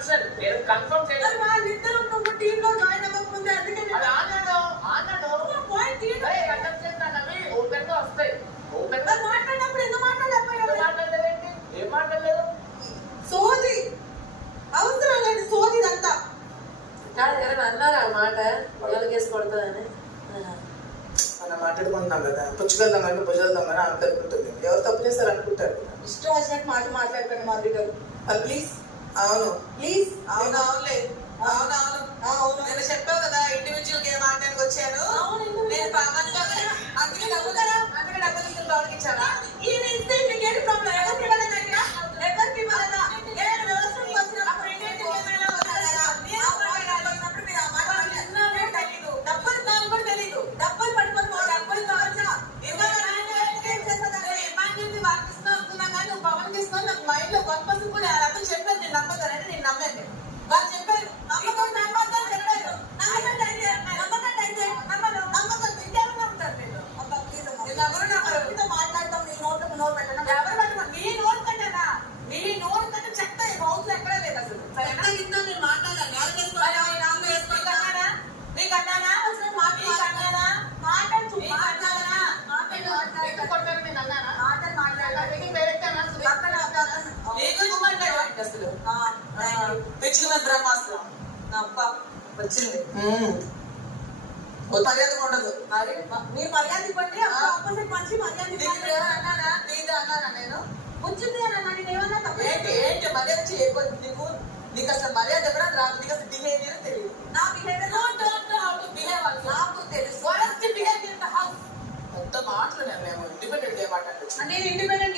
Concern నేను confirm చేయాలి. వాళ్ళిద్దరూ నువ్వు టీమ్ లో జాయిన్ అవ్వకముందే అందుకే అది ఆనాడు పాయింట్ అవి ఓపెన్ గా వస్తాయి. ఓపెన్ గా మాట్లాడినప్పుడు ఎందుకు మాట్లాడలేకపోయావు? మాట్లాడలేదేంటి? ఏం మాట్లాడలేదు? సోది అవసరం లేదు సోది అంతా. కాదు ఎవరైనా అన్నారా ఆ మాట పొలాలకేసి కొడుతుందని? మనం మాట్లాడుకుంటున్నాం కదా, పుచ్చుకెళ్దామని భుజెళ్దామని ఆమె అనుకుంటుంది. ఎవరు తప్పు చేస్తారు అనుకుంటారు కదా. ఇష్టం వచ్చినట్టు మాట్లాడకండి మాధురి గారు ప్లీజ్. అవును ప్లీజ్. అవునవునులే అవునవును అవును నేను చెప్పావు కదా ఇండివిజువల్ గేమ్ ఆడడానికి వచ్చాను. నేను అందుకే డబ్బులు తీసుకుని బాబుకి ఇచ్చానా? ఈయన ఇస్తే నీకేంటి ప్రాబ్లం? ఎవరికి ఇవ్వాలన్నా ఇక్కడ? ఎవరికి ఇవ్వాలన్నా? ఏదైనా వ్యవస్థకు వచ్చినప్పుడు ఇండివిజువల్ గేమ్ అయినా వస్తారు కదా. వచ్చినప్పుడు మీరు ఆ మాట మాట్లాడుతున్నారో తెలీదు. డబ్బులు నాకు కూడా తెలీదు. డబ్బులు పట్టుకొని డబ్బులు కావచ్చా? పవన్ తీసుకొని నాకు మైండ్ లో 1% కూడా అర్థం చెప్పారు. నేను నమ్మతానంటే నేను నమ్మాను. వాళ్ళు చెప్పారు నమ్మకం నమ్మకం చెప్పారు. నమ్మకండి అయితే నమ్మకం ఇంకేమైనా నమ్ముతారు నేను. అబ్బా ప్లీజ్ నేను ఎవరు నమ్మరు మాట్లాడతాం. నీ నోట్ నోరు పెట్టడం ఎవరు పెట్టడం? నీ నోరు కట్టనా? నీ నోరు కట్ట చెత్త హౌస్ లో ఎక్కడా లేదు అసలు. ఇంత నేను మాట్లాడాలి నీకు అన్నానా అసలు మాట్లాడానా మాట్లాడు కొట్టాను నేను అన్నానా మాటలు మాట్లాడాలి బ్రహ్మాస్త్రం వచ్చింది. మర్యాద ఉండదు. మీరు మర్యాద ఇవ్వండి. ఆపోజిట్ మనిషి మర్యాద అన్నానా నేను వచ్చింది అని అన్నా. నేను ఏమన్నా ఏంటి మర్యాద చేయకపోతే నీకు అసలు మర్యాద ఇవ్వడం రాదు. నీకు అసలు బిహేవియర్ తెలియదు. నా బిహేవియర్ నాకు తెలుసు. మొత్తం మాట్లాడాను మేము ఇండిపెండెంట్ గా మాట్లాడచ్చు. నేను ఇండిపెండెంట్